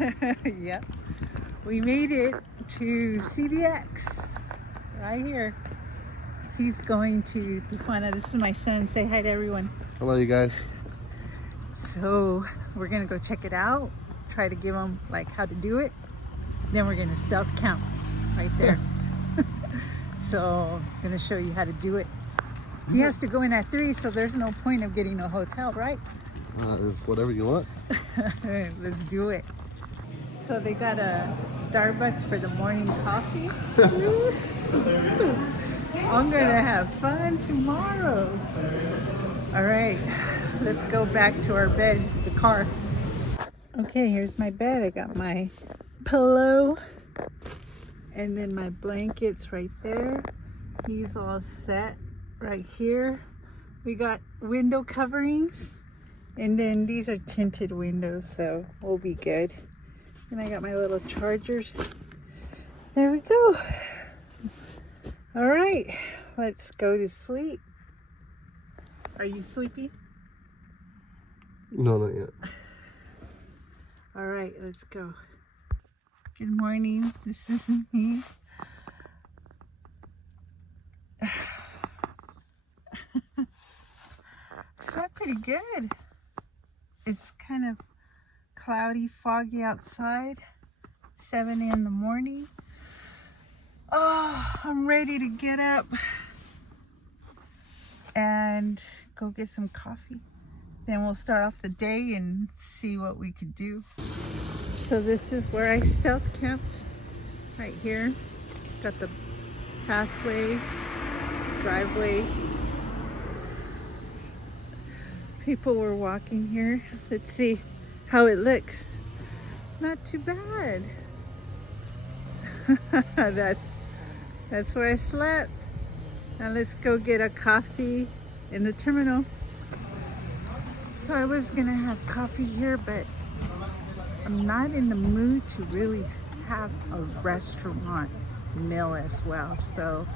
Yep, we made it to CDX right here. He's going to Tijuana. This is my son. Say hi to everyone. Hello, you guys. So we're gonna go check it out, try to give him like how to do it. Then we're gonna stealth camp right there. So I'm gonna show you how to do it. He has to go in at 3, so there's no point of getting a hotel, right? Whatever you want. Let's do it. So they got a Starbucks for the morning coffee. I'm gonna have fun tomorrow. All right, let's go back to our bed, the car. Okay, here's my bed. I got my pillow and then my blankets right there. He's all set right here. We got window coverings, and then these are tinted windows, so we'll be good. And I got my little chargers. There we go. All right, let's go to sleep. Are you sleepy? No, not yet. All right, let's go. Good morning, this is me. Slept pretty good. It's kind of cloudy, foggy outside. 7 in the morning. Oh, I'm ready to get up and go get some coffee. Then we'll start off the day and see what we could do. So this is where I stealth camped, right here. Got the pathway, driveway. People were walking here. Let's see how it looks. Not too bad. That's where I slept. Now let's go get a coffee in the terminal. So I was gonna have coffee here, but I'm not in the mood to really have a restaurant meal as well. So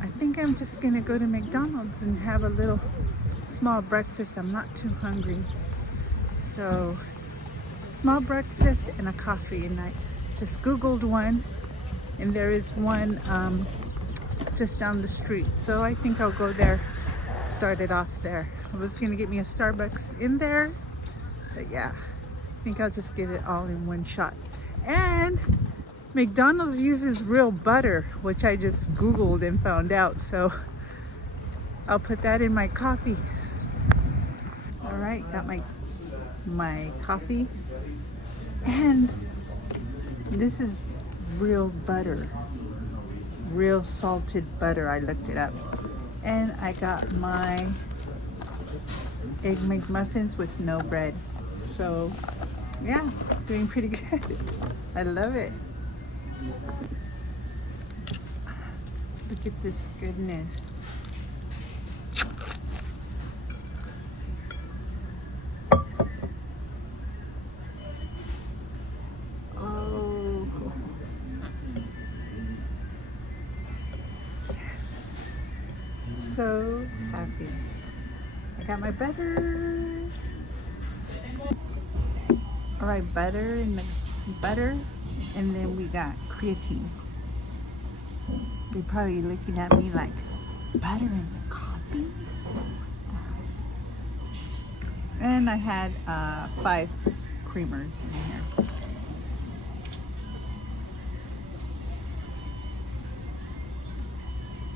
I think I'm just gonna go to McDonald's and have a little small breakfast. I'm not too hungry. So small breakfast and a coffee, and I just Googled one, and there is one just down the street. So I think I'll go there, start it off there. I was gonna get me a Starbucks in there, but yeah, I think I'll just get it all in one shot. And McDonald's uses real butter, which I just Googled and found out. So I'll put that in my coffee. All right, got my coffee, and this is real butter, real salted butter. I looked it up, and I got my Egg McMuffins with no bread. So yeah, doing pretty good. I love it. Look at this goodness. Oh, yes. So happy. I got my butter. All right, butter and then we got creatine. They're probably looking at me like, butter in the coffee? And I had 5 creamers in here.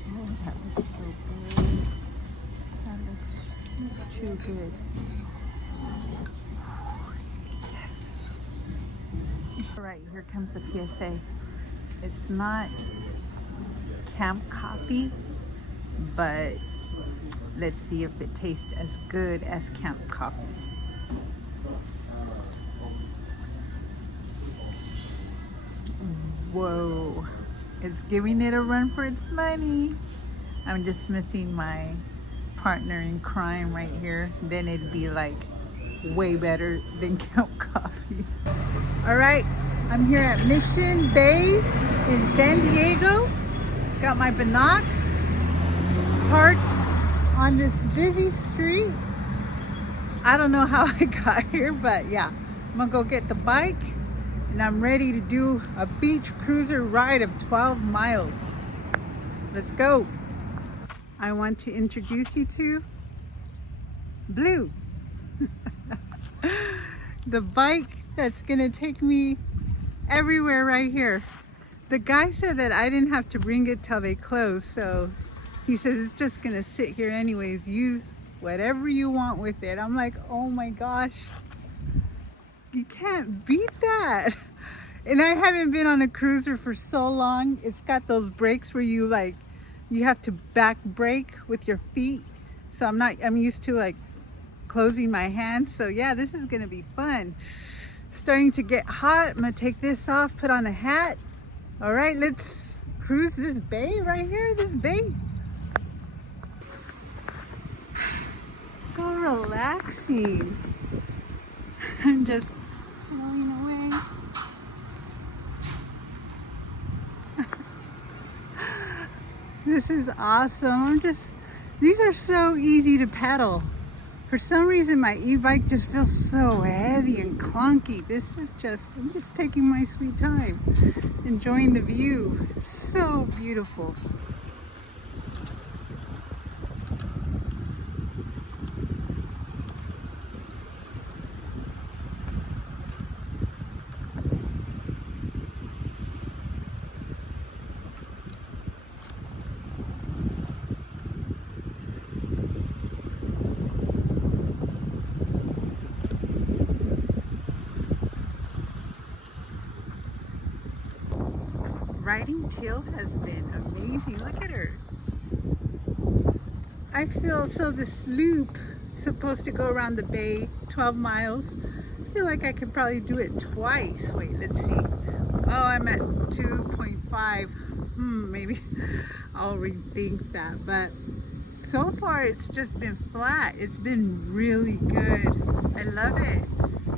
Oh, that looks so good. That looks too good. All right, here comes the PSA. It's not camp coffee, but let's see if it tastes as good as camp coffee. Whoa, it's giving it a run for its money. I'm just missing my partner in crime right here. Then it'd be like way better than camp coffee. All right, I'm here at Mission Bay in San Diego. Got my binocs parked on this busy street. I don't know how I got here, but yeah, I'm gonna go get the bike and I'm ready to do a beach cruiser ride of 12 miles. Let's go. I want to introduce you to Blue, the bike that's gonna take me everywhere right here. The guy said that I didn't have to bring it till they close, so he says it's just gonna sit here anyways. Use whatever you want with it. I'm like, oh my gosh, you can't beat that. And I haven't been on a cruiser for so long. It's got those brakes where you have to back brake with your feet. So I'm used to like closing my hands. So yeah, this is gonna be fun. Starting to get hot. I'm gonna take this off, put on a hat. All right, let's cruise this bay right here, this bay. So relaxing. I'm just blowing away. This is awesome. These are so easy to pedal. For some reason, my e-bike just feels so heavy and clunky. I'm just taking my sweet time, enjoying the view. It's so beautiful. Riding Teal has been amazing. Look at her. I feel so this loop is supposed to go around the bay 12 miles. I feel like I could probably do it twice. Wait, let's see. Oh, I'm at 2.5. Maybe I'll rethink that. But so far it's just been flat. It's been really good. I love it.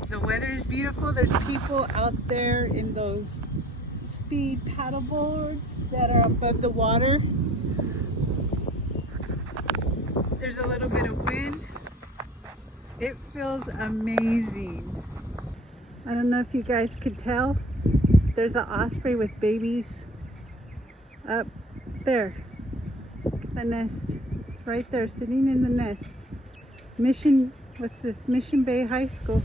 The weather is beautiful. There's people out there in those speed paddle boards that are above the water. There's a little bit of wind. It feels amazing. I don't know if you guys could tell. There's an osprey with babies up there. Look at the nest. It's right there sitting in the nest. What's this? Mission Bay High School.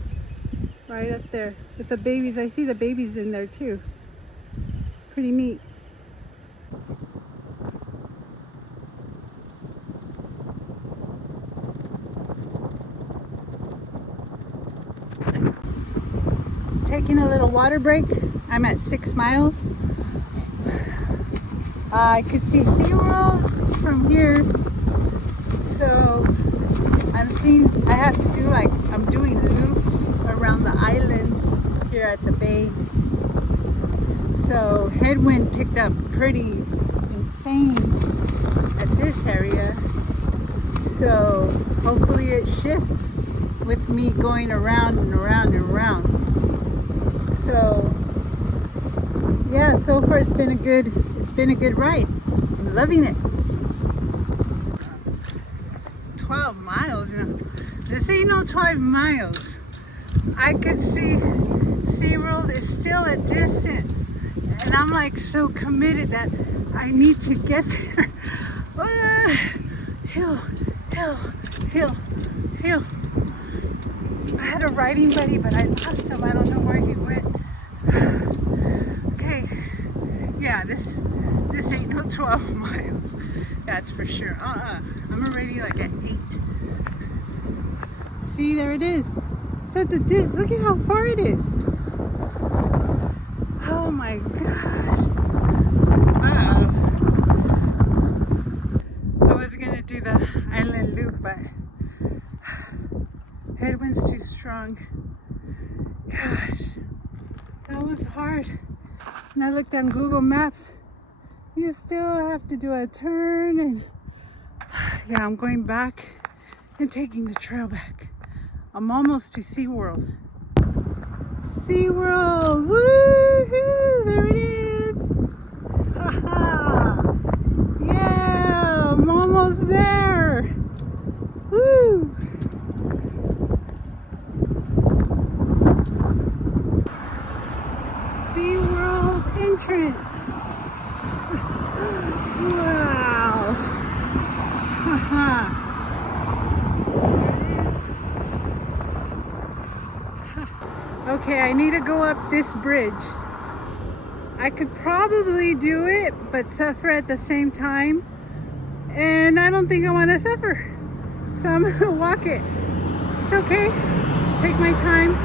Right up there with the babies. I see the babies in there too. Pretty neat. Taking a little water break. I'm at 6 miles. I could see SeaWorld from here. So I'm doing loops around the islands here at the bay. So headwind picked up pretty insane at this area. So hopefully it shifts with me going around and around and around. So yeah, so far it's been a good ride. I'm loving it. 12 miles. This ain't no 12 miles. I could see SeaWorld is still a distance. And I'm like so committed that I need to get there. Hill, hill, hill, hill. I had a riding buddy, but I lost him. I don't know where he went. Okay, yeah, this ain't no 12 miles. That's for sure. I'm already like at 8. See, there it is. It's at the ditch. Look at how far it is. Oh my gosh. Wow. I was gonna do the island loop, but headwind's too strong. Gosh, that was hard. And I looked on Google Maps. You still have to do a turn, and yeah, I'm going back and taking the trail back. I'm almost to SeaWorld. SeaWorld! Woohoo! There it is! Haha! Yeah! I'm almost there! Woo! Okay, I need to go up this bridge. I could probably do it, but suffer at the same time. And I don't think I want to suffer. So I'm gonna walk it. It's okay. Take my time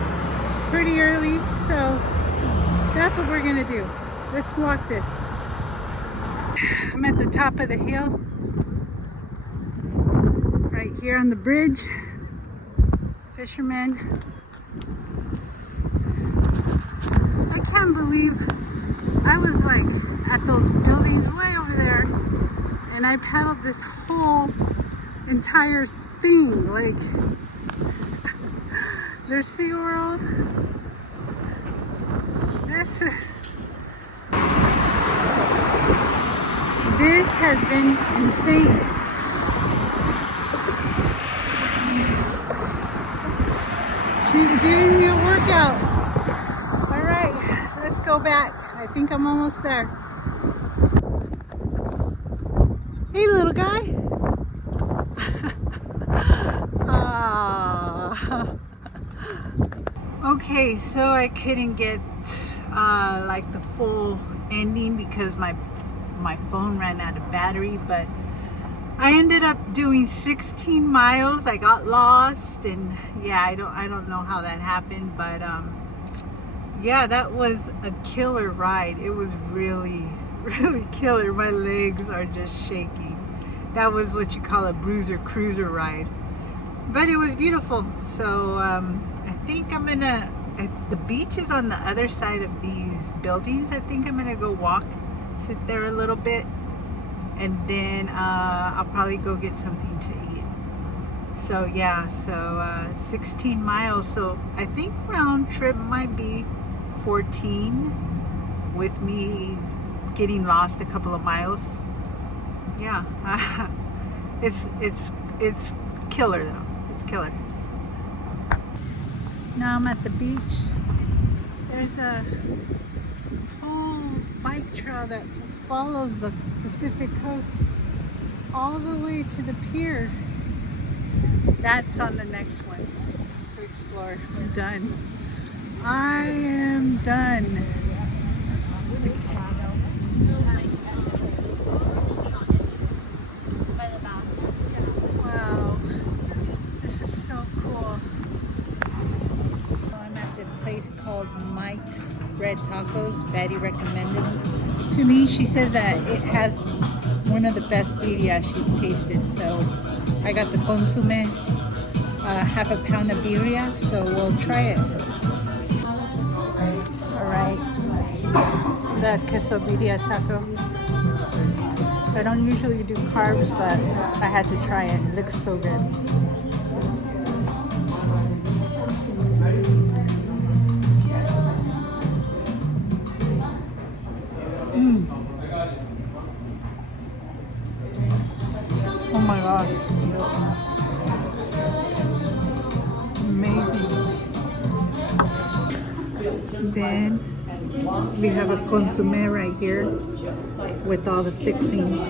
pretty early. So that's what we're gonna do. Let's walk this. I'm at the top of the hill. Right here on the bridge. Fishermen. I can't believe I was like at those buildings way over there and I paddled this whole entire thing. Like, there's SeaWorld. This has been insane. She's giving me a workout. All right, let's go back. I think I'm almost there. Hey, little guy. Okay, so I couldn't get like the full ending because my phone ran out of battery, but I ended up doing 16 miles. I got lost, and yeah, I don't know how that happened, but yeah, that was a killer ride. It was really killer. My legs are just shaking. That was what you call a bruiser cruiser ride, but it was beautiful. So I think I'm gonna, the beach is on the other side of these buildings. I think I'm gonna go walk, sit there a little bit, and then I'll probably go get something to eat. So yeah, so 16 miles. So I think round trip might be 14 with me getting lost a couple of miles. Yeah, it's killer though. It's killer. Now I'm at the beach. There's a whole bike trail that just follows the Pacific coast all the way to the pier. That's on the next one to explore. I'm done. I am done. Wow, this is so cool. I'm at this place called Mike's Red Tacos. Betty recommended to me. She says that it has one of the best birria she's tasted. So I got the consomme, half a pound of birria. So we'll try it. All right, the quesadilla taco. I don't usually do carbs, but I had to try it. It looks so good. Oh my God. Amazing. Then we have a consomme right here with all the fixings.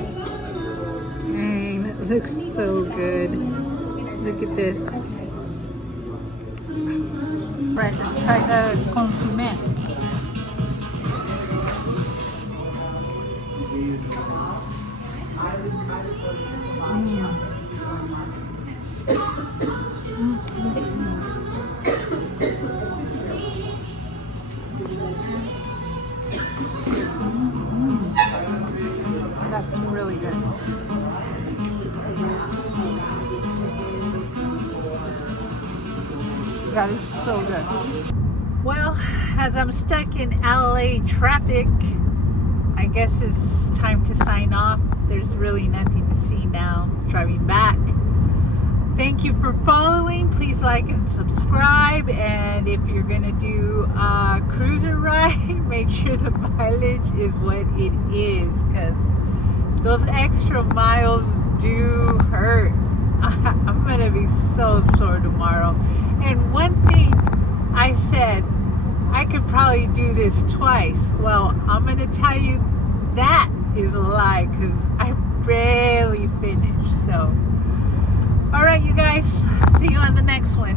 And it looks so good. Look at this. Right, let's try the consomme. That's really good. That is so good. Well, as I'm stuck in LA traffic, I guess it's time to sign off. There's really nothing to see now driving back. Thank you for following. Please like and subscribe. And if you're gonna do a cruiser ride, make sure the mileage is what it is, because those extra miles do hurt. I'm gonna be so sore tomorrow. And one thing I said, I could probably do this twice. Well, I'm gonna tell you that is a lie, because I barely finished. So all right, you guys, see you on the next one.